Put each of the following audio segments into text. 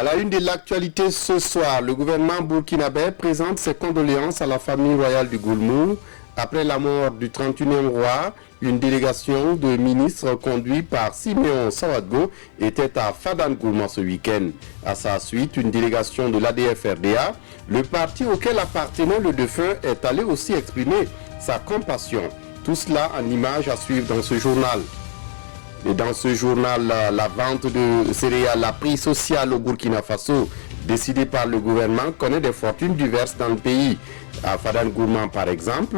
À la une de l'actualité ce soir, le gouvernement burkinabé présente ses condoléances à la famille royale du Goulmou. Après la mort du 31e roi, une délégation de ministres conduite par Siméon Sawadgo était à Fadan-Gourma ce week-end. À sa suite, une délégation de l'ADF-RDA, le parti auquel appartenait le défunt, est allé aussi exprimer sa compassion. Tout cela en images à suivre dans ce journal. Et dans ce journal, la vente de céréales à prix social au Burkina Faso, décidée par le gouvernement, connaît des fortunes diverses dans le pays. À Fadan-Gourma, par exemple,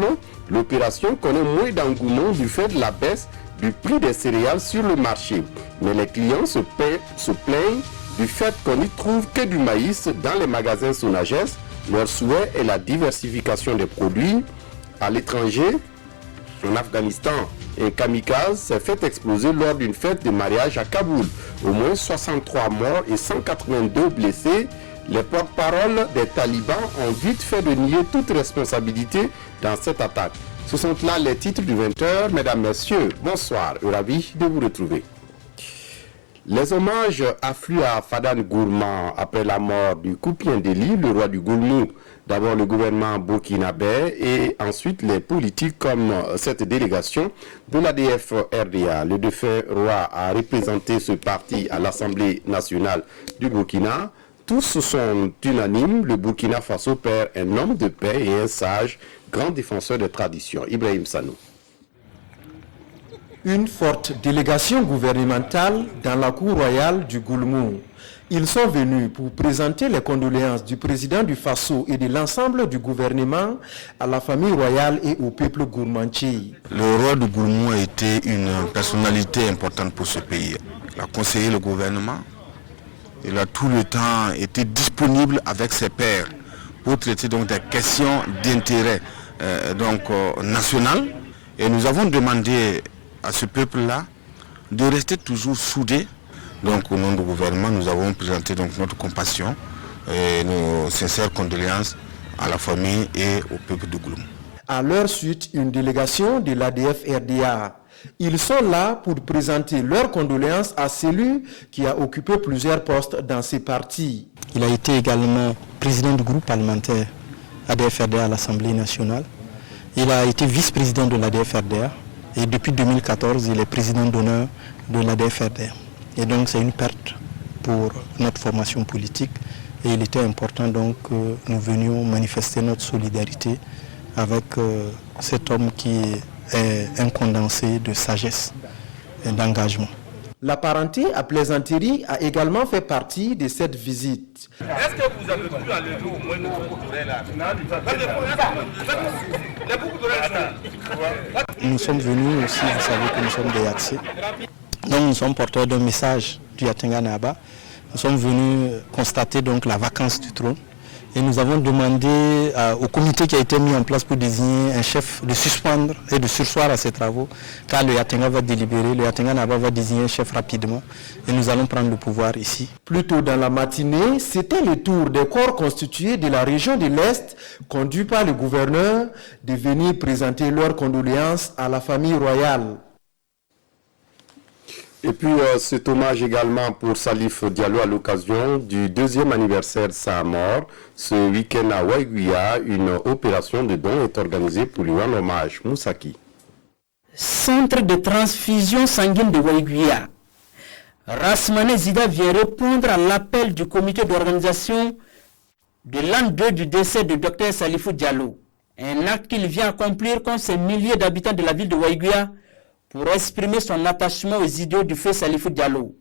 l'opération connaît moins d'engouement du fait de la baisse du prix des céréales sur le marché. Mais les clients se plaignent du fait qu'on n'y trouve que du maïs dans les magasins Sonagès. Leur souhait est la diversification des produits. À l'étranger, en Afghanistan, un kamikaze s'est fait exploser lors d'une fête de mariage à Kaboul. Au moins 63 morts et 182 blessés. Les porte-paroles des talibans ont vite fait de nier toute responsabilité dans cette attaque. Ce sont là les titres du 20h. Mesdames, Messieurs, bonsoir et ravi de vous retrouver. Les hommages affluent à Fadan-Gourma après la mort du Koupien Deli, le roi du Goulmou. D'abord le gouvernement burkinabé et ensuite les politiques comme cette délégation de l'ADF-RDA. Le défunt roi a représenté ce parti à l'Assemblée nationale du Burkina. Tous sont unanimes, le Burkina Faso perd un homme de paix et un sage, grand défenseur des traditions. Ibrahim Sanou. Une forte délégation gouvernementale dans la cour royale du Goulmou. Ils sont venus pour présenter les condoléances du président du Faso et de l'ensemble du gouvernement à la famille royale et au peuple gourmandier. Le roi du Goulmou a été une personnalité importante pour ce pays. Il a conseillé le gouvernement. Il a tout le temps été disponible avec ses pairs pour traiter donc des questions d'intérêt national. Et nous avons demandé à ce peuple-là de rester toujours soudé. Donc au nom du gouvernement, nous avons présenté donc notre compassion et nos sincères condoléances à la famille et au peuple du Goulmou. À leur suite, une délégation de l'ADF-RDA. Ils sont là pour présenter leurs condoléances à celui qui a occupé plusieurs postes dans ces partis. Il a été également président du groupe parlementaire ADF-RDA à l'Assemblée nationale. Il a été vice-président de l'ADF-RDA et depuis 2014, il est président d'honneur de l'ADF-RDA. Et donc c'est une perte pour notre formation politique et il était important donc que nous venions manifester notre solidarité avec cet homme qui est un condensé de sagesse et d'engagement. La parenté à plaisanterie a également fait partie de cette visite. Est-ce que vous avez pu aller au moins nos boucles là? Nous sommes venus aussi, vous savez que nous sommes des Yatsé. Donc nous sommes porteurs d'un message du Yatenga Naba. Nous sommes venus constater donc la vacance du trône et nous avons demandé au comité qui a été mis en place pour désigner un chef de suspendre et de surseoir à ses travaux car le Yatenga va délibérer, le Yatenga Naba va désigner un chef rapidement et nous allons prendre le pouvoir ici. Plus tôt dans la matinée, c'était le tour des corps constitués de la région de l'Est, conduits par le gouverneur, de venir présenter leurs condoléances à la famille royale. Et puis cet hommage également pour Salif Diallo à l'occasion du 2e anniversaire de sa mort. Ce week-end à Waiguia, une opération de don est organisée pour lui rendre hommage. Moussaki. Centre de transfusion sanguine de Waiguia. Rasmane Zida vient répondre à l'appel du comité d'organisation de l'an 2 du décès de Dr Salifou Diallo. Un acte qu'il vient accomplir contre ces milliers d'habitants de la ville de Waiguia pour exprimer son attachement aux idéaux du feu Salifou Diallo.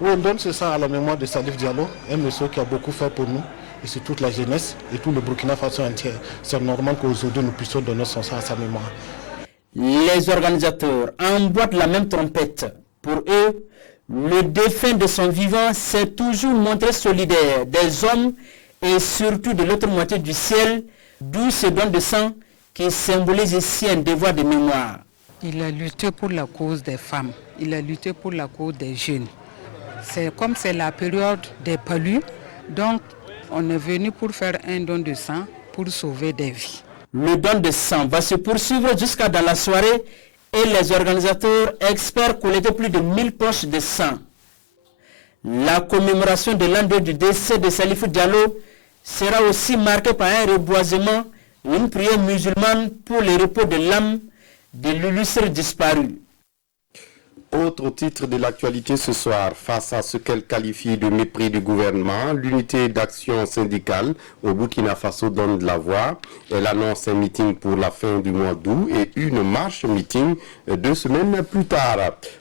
Oui, on donne ce sang à la mémoire de Salif Diallo, un monsieur qui a beaucoup fait pour nous, et c'est toute la jeunesse et tout le Burkina Faso entier. C'est normal qu'aujourd'hui nous puissions donner son sang à sa mémoire. Les organisateurs emboîtent la même trompette. Pour eux, le défunt de son vivant s'est toujours montré solidaire des hommes et surtout de l'autre moitié du ciel, d'où ce don de sang qui symbolise ici un devoir de mémoire. Il a lutté pour la cause des femmes, il a lutté pour la cause des jeunes. C'est comme c'est la période des palus, donc on est venu pour faire un don de sang pour sauver des vies. Le don de sang va se poursuivre jusqu'à dans la soirée et les organisateurs espèrent collecter plus de 1000 poches de sang. La commémoration de l'an 2 du décès de Salifou Diallo sera aussi marquée par un reboisement et une prière musulmane pour le repos de l'âme de l'illustre disparu. Autre titre de l'actualité ce soir, face à ce qu'elle qualifie de mépris du gouvernement, l'unité d'action syndicale au Burkina Faso donne de la voix. Elle annonce un meeting pour la fin du mois d'août et une marche-meeting 2 semaines plus tard.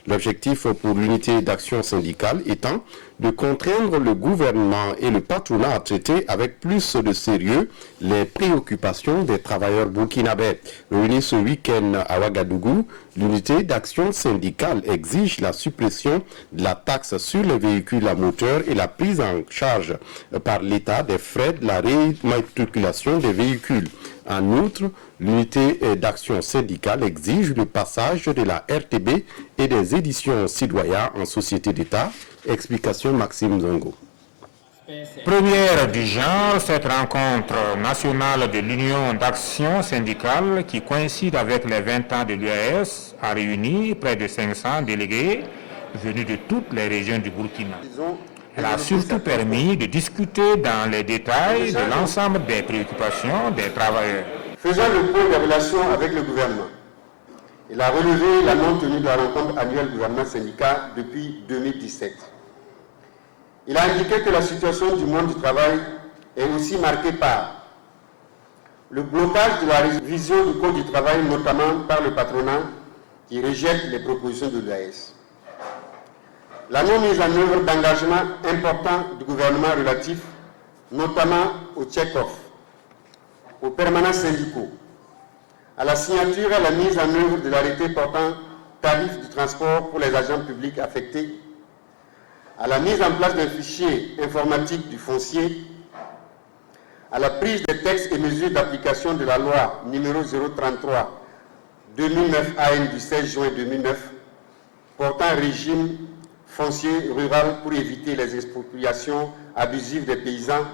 L'objectif pour l'unité d'action syndicale étant de contraindre le gouvernement et le patronat à traiter avec plus de sérieux les préoccupations des travailleurs burkinabés. Réunis ce week-end à Ouagadougou, l'unité d'action syndicale exige la suppression de la taxe sur les véhicules à moteur et la prise en charge par l'État des frais de la réimmatriculation des véhicules. En outre, l'unité d'action syndicale exige le passage de la RTB et des éditions citoyennes en société d'État. Explication Maxime Zongo. Première du genre, cette rencontre nationale de l'Union d'action syndicale qui coïncide avec les 20 ans de l'UAS a réuni près de 500 délégués venus de toutes les régions du Burkina. Elle a surtout permis de discuter dans les détails de l'ensemble des préoccupations des travailleurs. Faisant le point des relations avec le gouvernement, il a relevé la non-tenue de la rencontre annuelle gouvernement-syndicat depuis 2017. Il a indiqué que la situation du monde du travail est aussi marquée par le blocage de la révision du Code du travail, notamment par le patronat qui rejette les propositions de l'UAS. La non-mise en œuvre d'engagements importants du gouvernement relatifs, notamment au check-off, aux permanences syndicaux, à la signature et à la mise en œuvre de l'arrêté portant tarif du transport pour les agents publics affectés, à la mise en place d'un fichier informatique du foncier, à la prise des textes et mesures d'application de la loi numéro 033/2009 AN du 16 juin 2009 portant régime foncier rural pour éviter les expropriations abusives des paysans,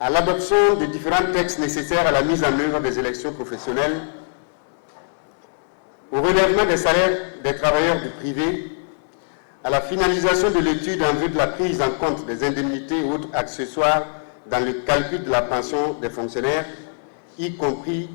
à l'adoption de différents textes nécessaires à la mise en œuvre des élections professionnelles, au relèvement des salaires des travailleurs du privé, à la finalisation de l'étude en vue de la prise en compte des indemnités et autres accessoires dans le calcul de la pension des fonctionnaires, y compris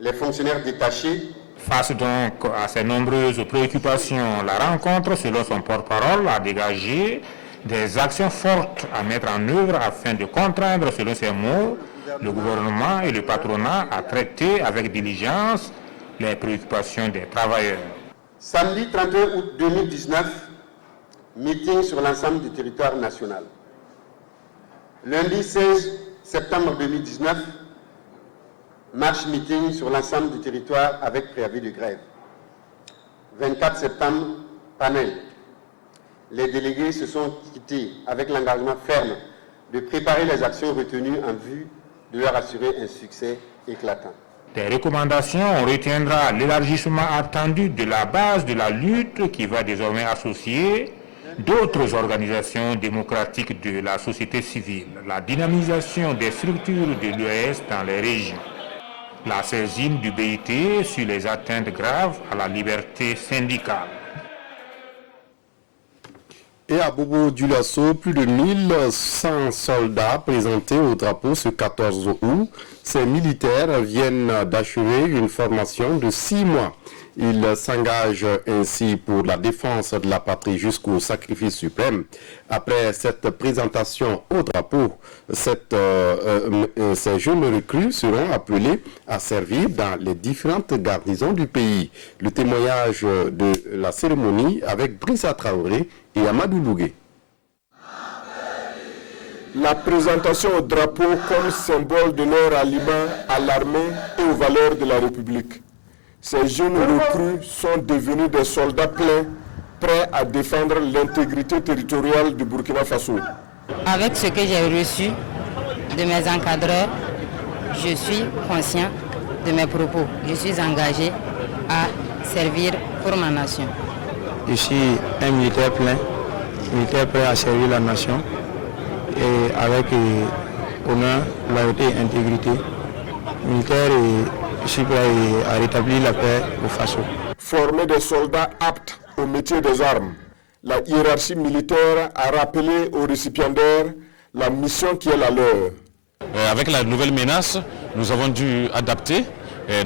les fonctionnaires détachés. Face donc à ces nombreuses préoccupations, la rencontre, selon son porte-parole, a dégagé des actions fortes à mettre en œuvre afin de contraindre, selon ses mots, le gouvernement et le patronat à traiter avec diligence les préoccupations des travailleurs. Samedi 31 août 2019, meeting sur l'ensemble du territoire national. Lundi 16 septembre 2019, marche meeting sur l'ensemble du territoire avec préavis de grève. 24 septembre, panel. Les délégués se sont quittés avec l'engagement ferme de préparer les actions retenues en vue de leur assurer un succès éclatant. Des recommandations, on retiendra l'élargissement attendu de la base de la lutte qui va désormais associer d'autres organisations démocratiques de la société civile, la dynamisation des structures de l'UAS dans les régions, la saisine du BIT sur les atteintes graves à la liberté syndicale. Et à Bobo-Dioulasso, plus de 1100 soldats présentés au drapeau ce 14 août. Ces militaires viennent d'achever une formation de 6 mois. Ils s'engagent ainsi pour la défense de la patrie jusqu'au sacrifice suprême. Après cette présentation au drapeau, ces jeunes recrues seront appelés à servir dans les différentes garnisons du pays. Le témoignage de la cérémonie avec Brissa Traoré et Amadou Lougué. La présentation au drapeau comme symbole de leur alliement à l'armée et aux valeurs de la République. Ces jeunes recrues sont devenus des soldats pleins, prêts à défendre l'intégrité territoriale du Burkina Faso. Avec ce que j'ai reçu de mes encadreurs, je suis conscient de mes propos. Je suis engagé à servir pour ma nation. Je suis un militaire plein, militaire prêt à servir la nation et avec honneur, loyauté et intégrité. Militaire je suis prêt à rétablir la paix au Faso. Former des soldats aptes au métier des armes. la hiérarchie militaire a rappelé aux récipiendaires la mission qui est la leur. Avec la nouvelle menace, nous avons dû adapter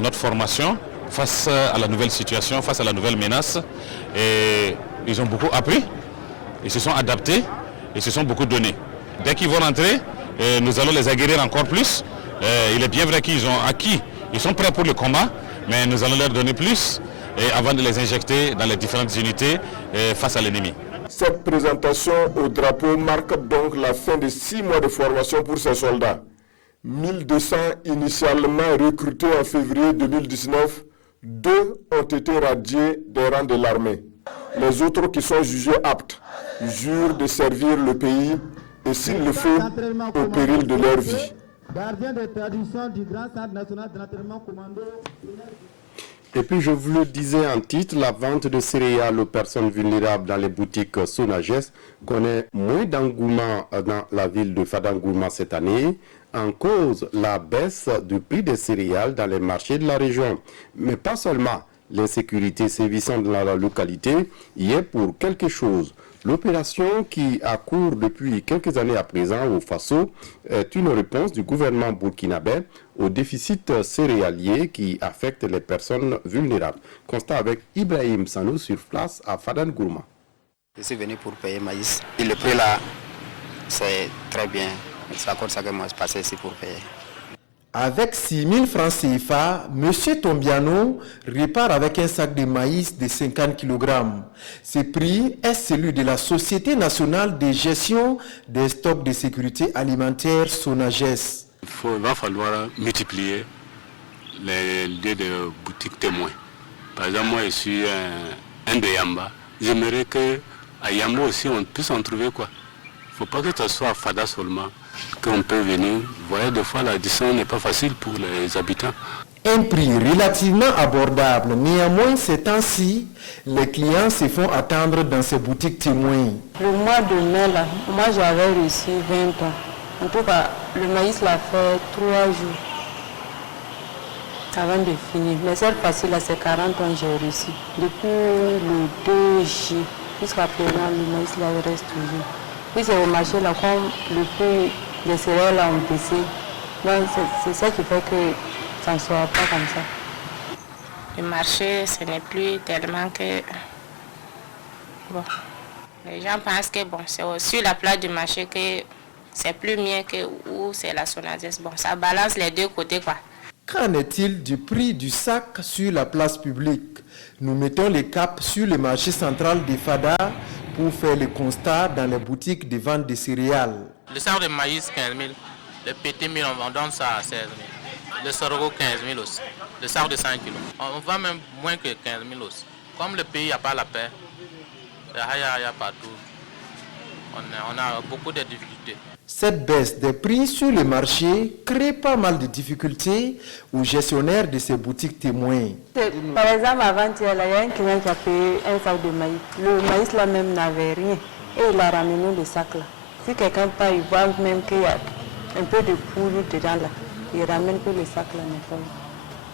notre formation face à la nouvelle situation, face à la nouvelle menace. Et ils ont beaucoup appris, ils se sont adaptés, ils se sont beaucoup donnés. Dès qu'ils vont rentrer, nous allons les aguerrir encore plus. Il est bien vrai qu'ils ont acquis, ils sont prêts pour le combat, mais nous allons leur donner plus avant de les injecter dans les différentes unités face à l'ennemi. Cette présentation au drapeau marque donc la fin de 6 mois de formation pour ces soldats. 1200 initialement recrutés en février 2019, 2 ont été radiés des rangs de l'armée. Les autres qui sont jugés aptes jurent de servir le pays et s'il le faut, au péril de leur vie. Gardien de tradition du Grand Centre national d'entraînement commando. Et puis je vous le disais en titre, la vente de céréales aux personnes vulnérables dans les boutiques Sonages connaît moins d'engouement dans la ville de Fadangourma cette année, en cause la baisse du prix des céréales dans les marchés de la région. Mais pas seulement, l'insécurité sévissant dans la localité y est pour quelque chose. L'opération qui a cours depuis quelques années à présent au Faso est une réponse du gouvernement burkinabé au déficit céréalier qui affecte les personnes vulnérables. Constat avec Ibrahim Sanou sur place à Fadangourma. Je suis venu pour payer maïs. Et le prix là, c'est très bien. C'est encore ça que moi je passe ici pour payer. Avec 6 000 francs CFA, M. Tombiano repart avec un sac de maïs de 50 kg. Ce prix est celui de la Société nationale de gestion des stocks de sécurité alimentaire Sonages. Il va falloir multiplier les lieux de boutiques témoins. Par exemple, moi je suis un de Yamba. J'aimerais qu'à Yamba aussi on puisse en trouver quoi. Il ne faut pas que ce soit à Fada seulement qu'on peut venir. Vous voyez, des fois la distance n'est pas facile pour les habitants. Un prix relativement abordable. Néanmoins, ces temps-ci, les clients se font attendre dans ces boutiques témoins. Le mois de mai, là, moi j'avais reçu 20 ans. En tout cas, le maïs l'a fait 3 jours avant de finir. Mais cette fois-ci, là, c'est 40 ans que j'ai reçu. Depuis le 2 juillet jusqu'à présent, le maïs là, il reste toujours. Puis c'est au marché, là, comme le prix des céréales là, ont baissé. Donc c'est ça qui fait que ça ne soit pas comme ça. Le marché, ce n'est plus tellement que... Bon, les gens pensent que bon, c'est sur la place du marché que c'est plus mieux que où c'est la Sonages. Bon, ça balance les deux côtés, quoi. Qu'en est-il du prix du sac sur la place publique? Nous mettons les caps sur le marché central de Fada pour faire le constat dans les boutiques de vente de céréales. Le sac de maïs, 15 000. Le petit mil, on donne ça à 16 000. Le sorgho, 15 000 aussi. Le sac de 5 kg. On vend même moins que 15 000 aussi. Comme le pays n'a pas la paix, il y a partout. On a beaucoup de difficultés. Cette baisse des prix sur le marché crée pas mal de difficultés aux gestionnaires de ces boutiques témoins. Par exemple, avant-hier, il y a un client qui a payé un sac de maïs. Le maïs là même n'avait rien et il a ramené le sac là. Si quelqu'un part, il voit même qu'il y a un peu de poudre dedans là. Il ramène que le sac là n'est pas.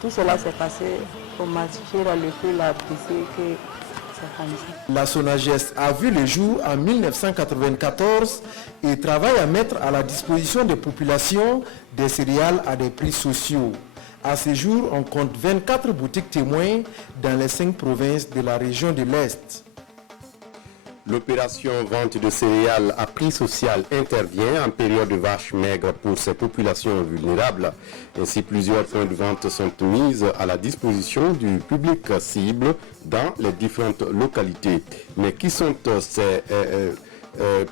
Tout cela s'est passé au marché, là, le prix l'a baissé que c'est comme ça. La Sonages a vu le jour en 1994 et travaille à mettre à la disposition des populations des céréales à des prix sociaux. À ce jour, on compte 24 boutiques témoins dans les 5 provinces de la région de l'Est. L'opération vente de céréales à prix social intervient en période de vache maigre pour ces populations vulnérables. Ainsi, plusieurs points de vente sont mis à la disposition du public cible dans les différentes localités. Mais qui sont ces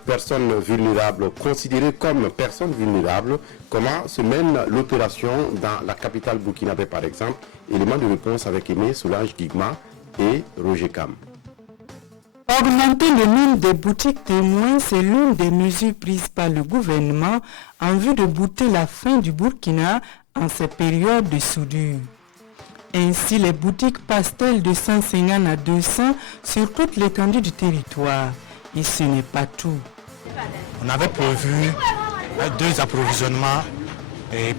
personnes vulnérables, considérées comme personnes vulnérables? Comment se mène l'opération dans la capitale burkinabé par exemple? Élément de réponse avec Aimé Solange Guigma et Roger Kam. Augmenter le nombre de boutiques témoins, c'est l'une des mesures prises par le gouvernement en vue de bouter la faim du Burkina en cette période de soudure. Ainsi, les boutiques passent-elles de 150 à 200 sur toute l'étendue du territoire. Et ce n'est pas tout. On avait prévu 2 approvisionnements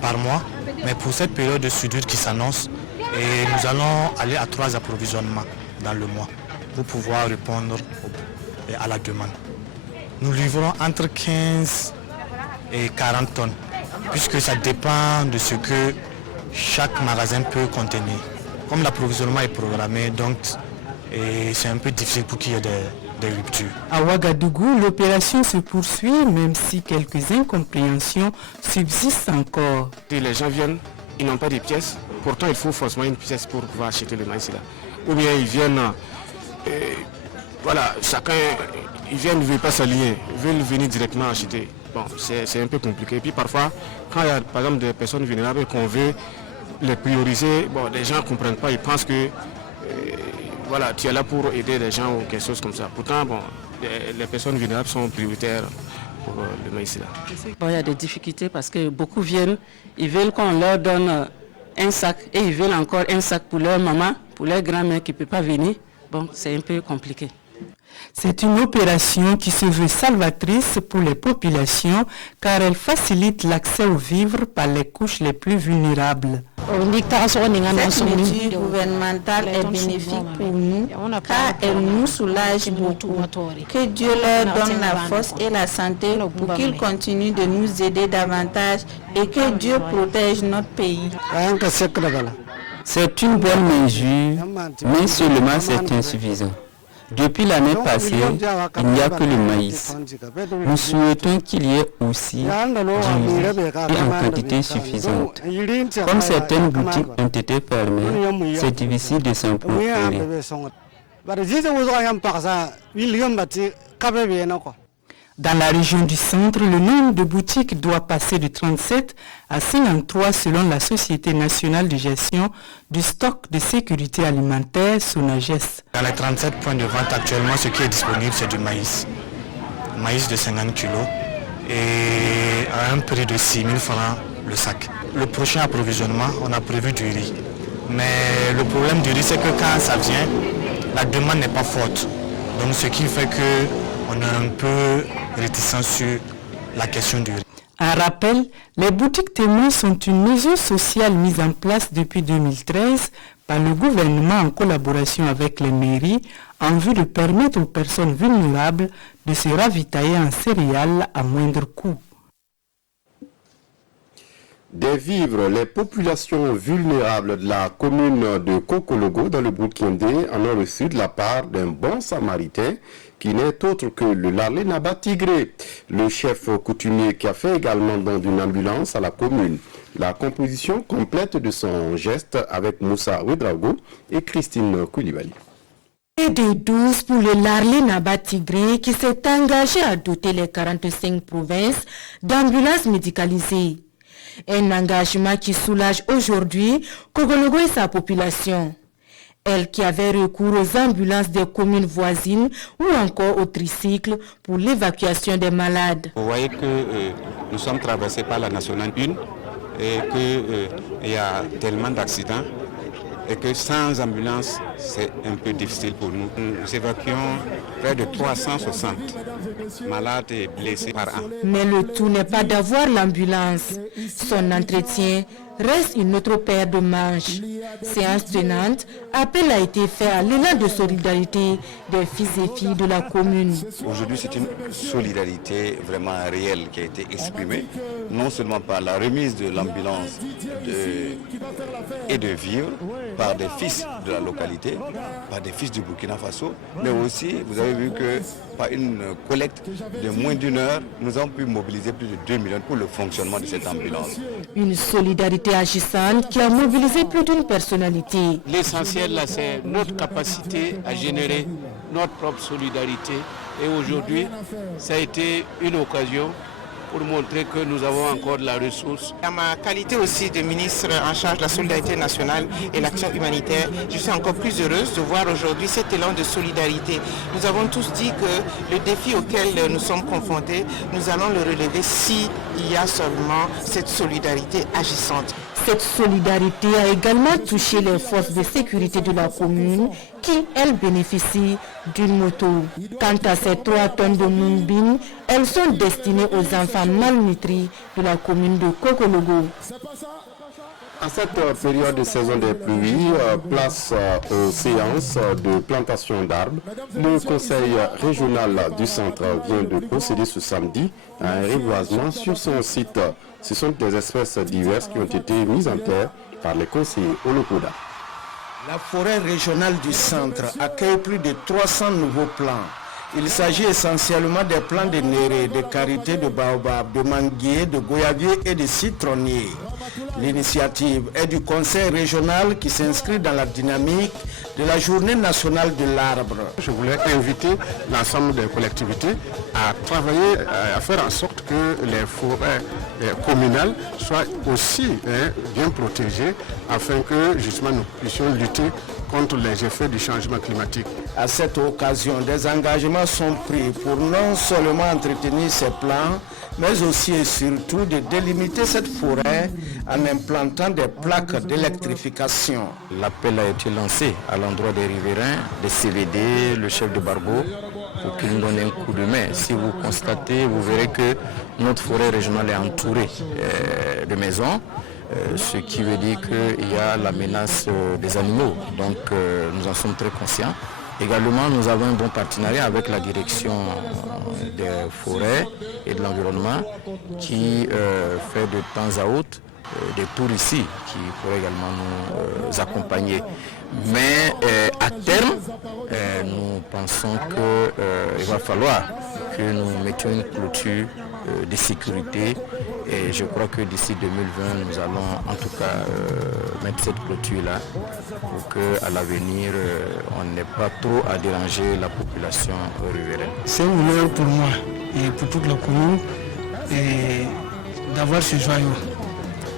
par mois, mais pour cette période de soudure qui s'annonce, nous allons aller à 3 approvisionnements dans le mois, pour pouvoir répondre à la demande. Nous livrons entre 15 et 40 tonnes, puisque ça dépend de ce que chaque magasin peut contenir. Comme l'approvisionnement est programmé, donc c'est un peu difficile pour qu'il y ait des ruptures. À Ouagadougou, l'opération se poursuit, même si quelques incompréhensions subsistent encore. Les gens viennent, ils n'ont pas de pièces, pourtant il faut forcément une pièce pour pouvoir acheter le maïs là. Ou bien ils viennent, voilà, chacun, ils viennent, ils ne veulent pas s'allier, ils veulent venir directement acheter. Bon, c'est un peu compliqué. Et puis parfois, quand il y a par exemple des personnes vulnérables qu'on veut les prioriser, bon, les gens ne comprennent pas, ils pensent que voilà, tu es là pour aider les gens ou quelque chose comme ça. Pourtant, bon, les personnes vulnérables sont prioritaires pour le maïs là. Bon, il y a des difficultés parce que beaucoup viennent, ils veulent qu'on leur donne un sac et ils veulent encore un sac pour leur maman, pour leur grand-mère qui ne peut pas venir. Bon, c'est un peu compliqué. C'est une opération qui se veut salvatrice pour les populations car elle facilite l'accès aux vivres par les couches les plus vulnérables. Cette mesure gouvernementale est bénéfique pour nous car elle nous soulage beaucoup. Que Dieu leur donne la force et la santé pour qu'ils continuent de nous aider davantage et que Dieu protège notre pays. C'est une bonne mesure, mais seulement c'est insuffisant. Depuis l'année passée, il n'y a que le maïs. Nous souhaitons qu'il y ait aussi du riz et en quantité suffisante. Comme certaines boutiques ont été fermées, c'est difficile de s'en procurer. Dans la région du centre, le nombre de boutiques doit passer de 37 à 53 selon la Société nationale de gestion du stock de sécurité alimentaire, SONAGES. Dans les 37 points de vente actuellement, ce qui est disponible, c'est du maïs. Maïs de 50 kg et à un prix de 6 000 francs le sac. Le prochain approvisionnement, on a prévu du riz. Mais le problème du riz, c'est que quand ça vient, la demande n'est pas forte. Donc ce qui fait qu'on est un peu réticent sur la question du riz. Un rappel, les boutiques témoins sont une mesure sociale mise en place depuis 2013 par le gouvernement en collaboration avec les mairies en vue de permettre aux personnes vulnérables de se ravitailler en céréales à moindre coût. Des vivres, les populations vulnérables de la commune de Kokologo dans le Burkindé en ont reçu de la part d'un bon samaritain qui n'est autre que le Larlé Naba Tigré, le chef coutumier qui a fait également don d'une ambulance à la commune. La composition complète de son geste avec Moussa Ouedraogo et Christine Koulibaly. Et des 12 pour le Larlé Naba Tigré qui s'est engagé à doter les 45 provinces d'ambulances médicalisées. Un engagement qui soulage aujourd'hui Kokologo et sa population. Elle qui avait recours aux ambulances des communes voisines ou encore au tricycle pour l'évacuation des malades. Vous voyez que nous sommes traversés par la nationale 1 et qu'il y a tellement d'accidents et que sans ambulance, c'est un peu difficile pour nous. Nous évacuons près de 360 malades et blessés par an. Mais le tout n'est pas d'avoir l'ambulance. Son entretien reste une autre paire de manches. Séance tenante, appel a été fait à l'élan de solidarité des fils et filles de la commune. Aujourd'hui, c'est une solidarité vraiment réelle qui a été exprimée, non seulement par la remise de l'ambulance et de vivres par des fils de la localité, par des fils du Burkina Faso, mais aussi, vous avez vu que par une collecte de moins d'une heure, nous avons pu mobiliser plus de 2 millions pour le fonctionnement de cette ambulance. Une solidarité agissante qui a mobilisé plus d'une personnalité. L'essentiel là, c'est notre capacité à générer notre propre solidarité. Et aujourd'hui, ça a été une occasion pour montrer que nous avons encore de la ressource. À ma qualité aussi de ministre en charge de la solidarité nationale et l'action humanitaire, je suis encore plus heureuse de voir aujourd'hui cet élan de solidarité. Nous avons tous dit que le défi auquel nous sommes confrontés, nous allons le relever s'il y a seulement cette solidarité agissante. Cette solidarité a également touché les forces de sécurité de la commune qui, elles, bénéficient d'une moto. Quant à ces 3 tonnes de Mumbin, elles sont destinées aux enfants malnutris de la commune de Kokologo. À cette période de saison des pluies, place aux séances de plantation d'arbres. Le conseil régional du centre vient de procéder ce samedi à un reboisement sur son site. Ce sont des espèces diverses qui ont été mises en terre par les conseillers Olopoda. La forêt régionale du centre accueille plus de 300 nouveaux plants. Il s'agit essentiellement des plants de néré, de karité, de baobab, de manguier, de goyavier et de citronnier. L'initiative est du conseil régional qui s'inscrit dans la dynamique de la journée nationale de l'arbre. Je voulais inviter l'ensemble des collectivités à travailler, à faire en sorte que les forêts communales soient aussi bien protégées afin que justement nous puissions lutter contre les effets du changement climatique. À cette occasion, des engagements sont pris pour non seulement entretenir ces plants, mais aussi et surtout de délimiter cette forêt en implantant des plaques d'électrification. L'appel a été lancé à l'endroit des riverains, des CVD, le chef de Barbeau, pour qu'ils nous donnent un coup de main. Si vous constatez, vous verrez que notre forêt régionale est entourée de maisons. Ce qui veut dire qu'il y a la menace des animaux. Donc nous en sommes très conscients. Également, nous avons un bon partenariat avec la direction des forêts et de l'environnement qui fait de temps à autre des tours ici, qui pourraient également nous accompagner. Mais à terme, nous pensons qu'il va falloir que nous mettions une clôture de sécurité et je crois que d'ici 2020 nous allons en tout cas mettre cette clôture là pour qu'à l'avenir on n'ait pas trop à déranger la population riveraine. C'est un honneur pour moi et pour toute la commune d'avoir ce joyau.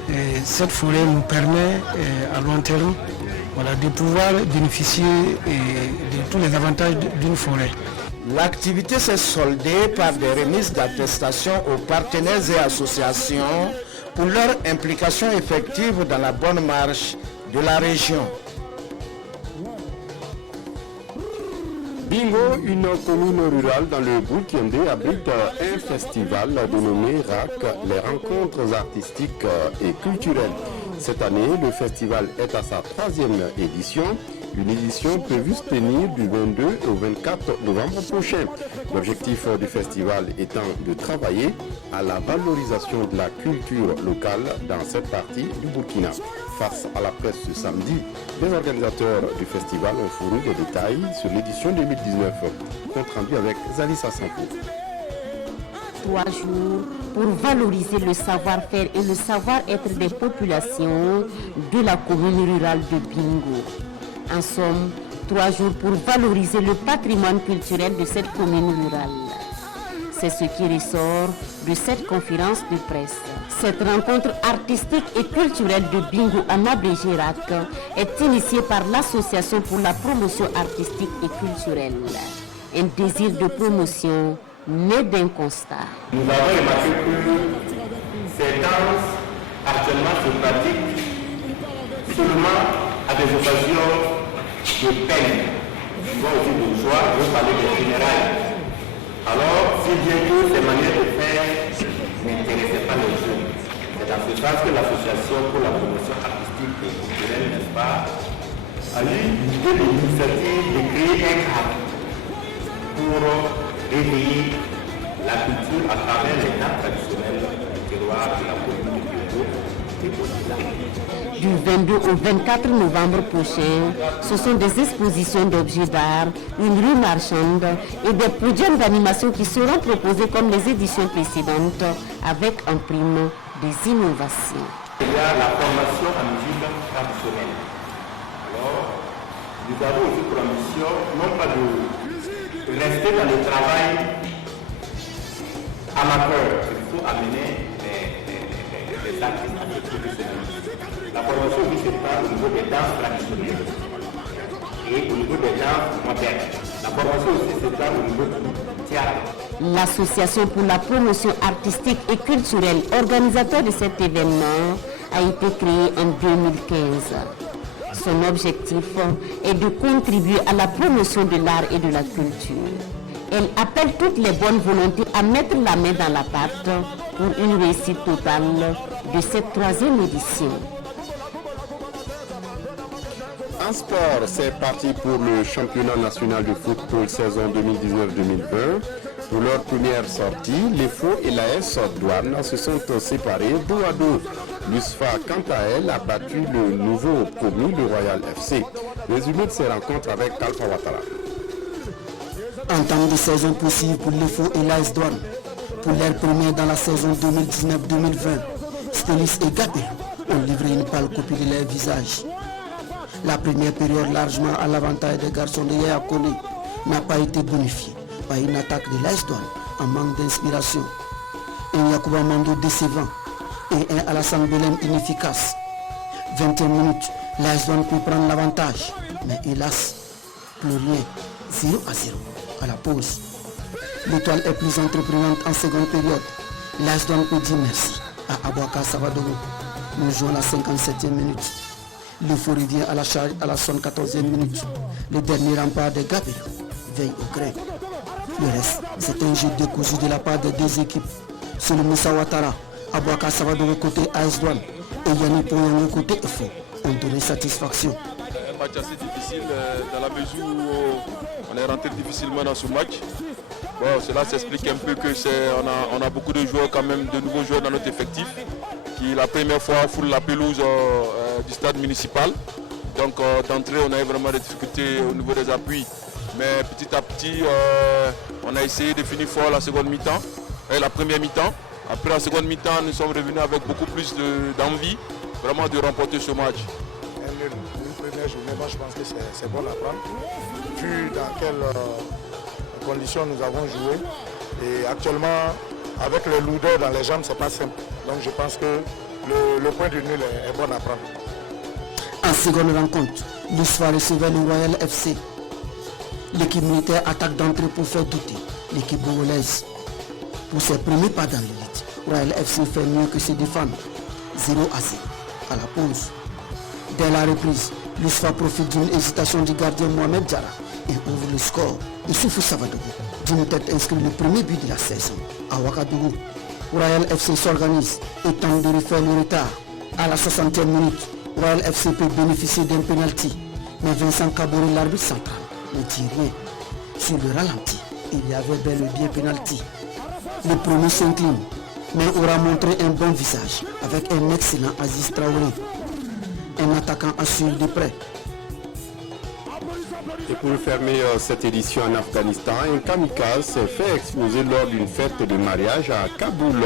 Et cette forêt nous permet à long terme de pouvoir bénéficier de tous les avantages d'une forêt. L'activité s'est soldée par des remises d'attestation aux partenaires et associations pour leur implication effective dans la bonne marche de la région. Bingo, une commune rurale dans le Burkindé, abrite un festival dénommé RAC, les rencontres artistiques et culturelles. Cette année, le festival est à sa 3e édition. Une édition prévue se tenir du 22 au 24 novembre prochain. L'objectif du festival étant de travailler à la valorisation de la culture locale dans cette partie du Burkina. Face à la presse ce samedi, les organisateurs du festival ont fourni des détails sur l'édition 2019. Compte rendu avec Zalissa Sanko. 3 jours pour valoriser le savoir-faire et le savoir-être des populations de la commune rurale de Bingo. En somme, 3 jours pour valoriser le patrimoine culturel de cette commune rurale. C'est ce qui ressort de cette conférence de presse. Cette rencontre artistique et culturelle de Bingo en abrégé RAC est initiée par l'Association pour la promotion artistique et culturelle. Un désir de promotion né d'un constat. Nous avons remarqué que ces danses actuellement se pratiquent seulement à des occasions de peine, souvent aussi de joie, je veux parler des funérailles. Alors, si bien que ces manières de faire n'intéressaient pas les jeunes, c'est dans ce sens que l'association pour la promotion artistique et culturelle, n'est-ce pas, a eu l'initiative de créer un cadre pour réveiller la culture à travers les danses traditionnelles du terroir de la commune de Bingo et au-delà. Du 22 au 24 novembre prochain, ce sont des expositions d'objets d'art, une rue marchande et des podiums d'animation qui seront proposés comme les éditions précédentes avec en prime des innovations. Il y a la formation en musique traditionnelle. Alors, nous avons aussi pour ambition non pas de rester dans le travail amateur, il faut amener des artistes professionnels. La formation aussi se passe au niveau des danses traditionnelles et au niveau des danses modernes. La formation aussi se passe au niveau du théâtre. L'association pour la promotion artistique et culturelle, organisateur de cet événement, a été créée en 2015. Son objectif est de contribuer à la promotion de l'art et de la culture. Elle appelle toutes les bonnes volontés à mettre la main dans la pâte pour une réussite totale de cette 3e édition. En sport, c'est parti pour le championnat national de football saison 2019-2020. Pour leur première sortie, les Faux et l'AS Douane se sont séparés dos à dos. L'USFA, quant à elle, a battu le nouveau promu, le Royal FC. Résumé de ces rencontres avec Alpha Ouattara. Entame de saison possible pour les Faux et l'AS Douane. Pour leur première dans la saison 2019-2020, Stélis et Gabé ont livré une pâle copie de leur visage. La première période largement à l'avantage des garçons de Yaya Kone n'a pas été bonifiée par une attaque de l'AS Douane en manque d'inspiration. Un Yacouba Mando décevant et un Alassane Belem inefficace. 21 minutes, l'AS Douane peut prendre l'avantage, mais hélas, plus rien, 0-0 à la pause. L'étoile est plus entreprenante en seconde période. L'AS Douane peut dire merci à Abouaka Savadogo. Nous jouons la 57e minute. Le faux revient à la charge à la 74e minute. Le dernier rempart de Gabriel veille au grain. Le reste, c'est un jeu décousu de la part des deux équipes. C'est le Moussa Ouattara, Abouaka Savadogo côté AS Douane et Yannick Poyango côté FO ont donné satisfaction. Un match assez difficile dans la mesure où on est rentré difficilement dans ce match. Bon, cela s'explique un peu que on a beaucoup de joueurs quand même, de nouveaux joueurs dans notre effectif qui la première fois foulent la pelouse du stade municipal. Donc d'entrée on a eu vraiment des difficultés au niveau des appuis. Mais petit à petit on a essayé de finir fort la seconde mi-temps et la première mi-temps. Après la seconde mi-temps nous sommes revenus avec beaucoup plus d'envie vraiment de remporter ce match. Une première journée, moi je pense que c'est bon à prendre. Vu dans quelles conditions nous avons joué. Et actuellement, avec les lourdeurs dans les jambes, c'est pas simple. Donc je pense que le point de nul est bon à prendre. En seconde rencontre, l'USFA recevait le Royal FC. L'équipe militaire attaque d'entrée pour faire douter l'équipe bongolaise. Pour ses premiers pas dans l'élite, Royal FC fait mieux que se défendre. 0-0 à la pause. Dès la reprise, l'USFA profite d'une hésitation du gardien Mohamed Diarra et ouvre le score. Issoufou Savadogo d'une tête inscrit le premier but de la saison à Ouagadougou. Royal FC s'organise et tente de refaire le retard. À la 60e minute, Royal FC peut bénéficier d'un penalty, mais Vincent Kabori, l'arbitre central, ne dit rien. Sur le ralenti, il y avait bel et bien penalty. Le premier s'incline, mais aura montré un bon visage avec un excellent Aziz Traoré. Un attaquant assure de près. Et pour fermer cette édition en Afghanistan, un kamikaze s'est fait exploser lors d'une fête de mariage à Kaboul.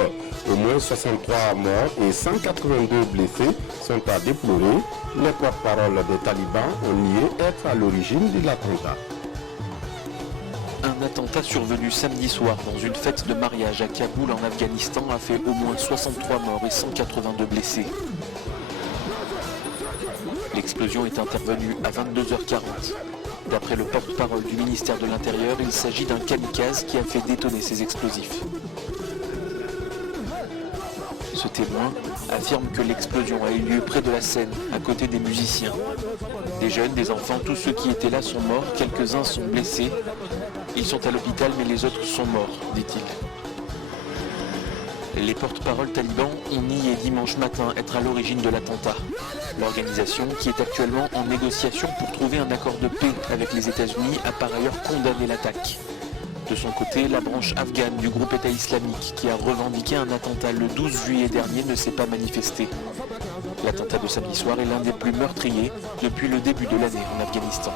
Au moins 63 morts et 182 blessés sont à déplorer. Les porte-parole des talibans ont nié être à l'origine de l'attentat. Un attentat survenu samedi soir dans une fête de mariage à Kaboul en Afghanistan a fait au moins 63 morts et 182 blessés. L'explosion est intervenue à 22h40. D'après le porte-parole du ministère de l'Intérieur, il s'agit d'un kamikaze qui a fait détonner ces explosifs. Ce témoin affirme que l'explosion a eu lieu près de la scène, à côté des musiciens. Des jeunes, des enfants, tous ceux qui étaient là sont morts, quelques-uns sont blessés. Ils sont à l'hôpital mais les autres sont morts, dit-il. Les porte-paroles talibans ont nié dimanche matin être à l'origine de l'attentat. L'organisation, qui est actuellement en négociation pour trouver un accord de paix avec les États-Unis, a par ailleurs condamné l'attaque. De son côté, la branche afghane du groupe État islamique, qui a revendiqué un attentat le 12 juillet dernier, ne s'est pas manifesté. L'attentat de samedi soir est l'un des plus meurtriers depuis le début de l'année en Afghanistan.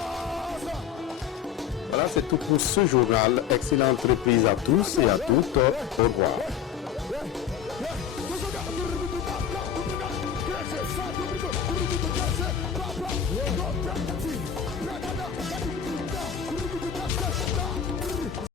Voilà, c'est tout pour ce journal. Excellente reprise à tous et à toutes. Au revoir.